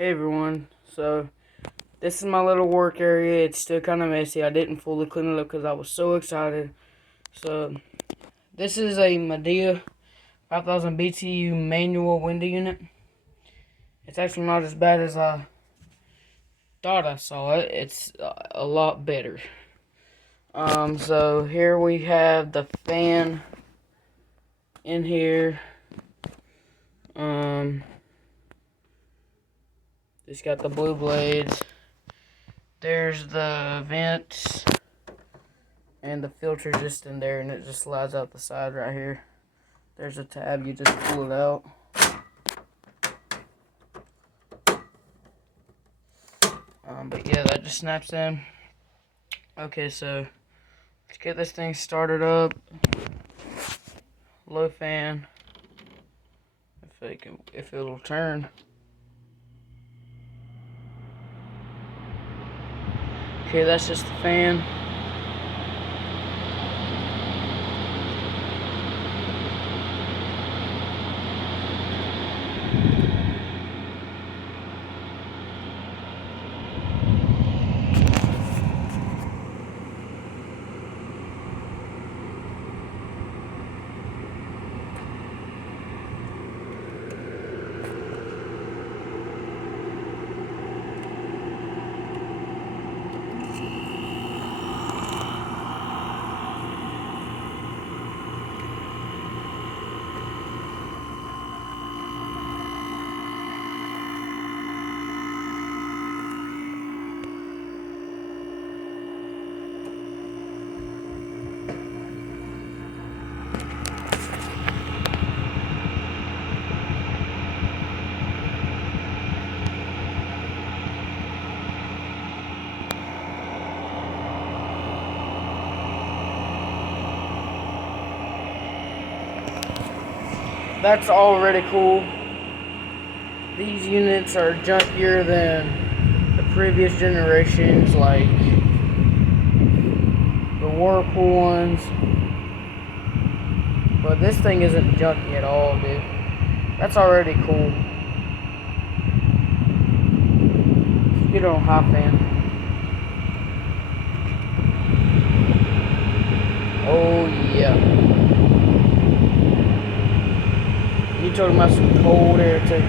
Hey everyone, so this is my little work area. It's still kind of messy. I didn't fully clean it up because I was so excited. So this is a Midea 5000 BTU manual window unit. It's actually not as bad as I thought I saw it. It's a lot better. So here we have the fan in here. It's got the blue blades. There's the vents and the filter just in there, and it just slides out the side right here. There's a tab, you just pull it out. But yeah, that just snaps in. Okay, so let's get this thing started up. Low fan. If it'll turn. Okay, that's just the fan. That's already cool. These units are junkier than the previous generations, like the Whirlpool ones. But this thing isn't junky at all, dude. That's already cool. Let's get it on high fan. Oh yeah. You talking about some cold air too.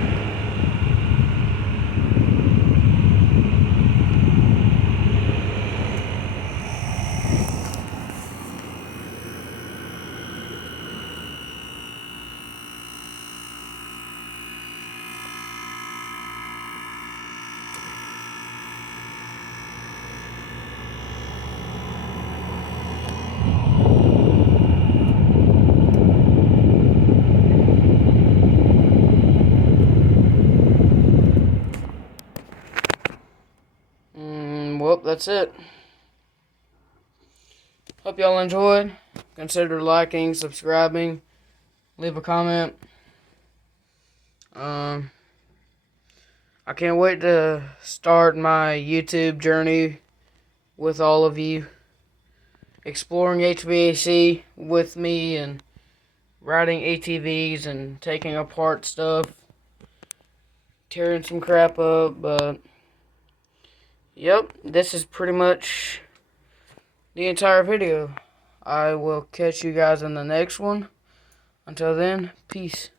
Well, that's it. Hope y'all enjoyed. Consider liking, subscribing, leave a comment. I can't wait to start my YouTube journey with all of you, exploring HVAC with me and riding ATVs and taking apart stuff, tearing some crap up. But yep, this is pretty much the entire video. I will catch you guys in the next one. Until then, peace.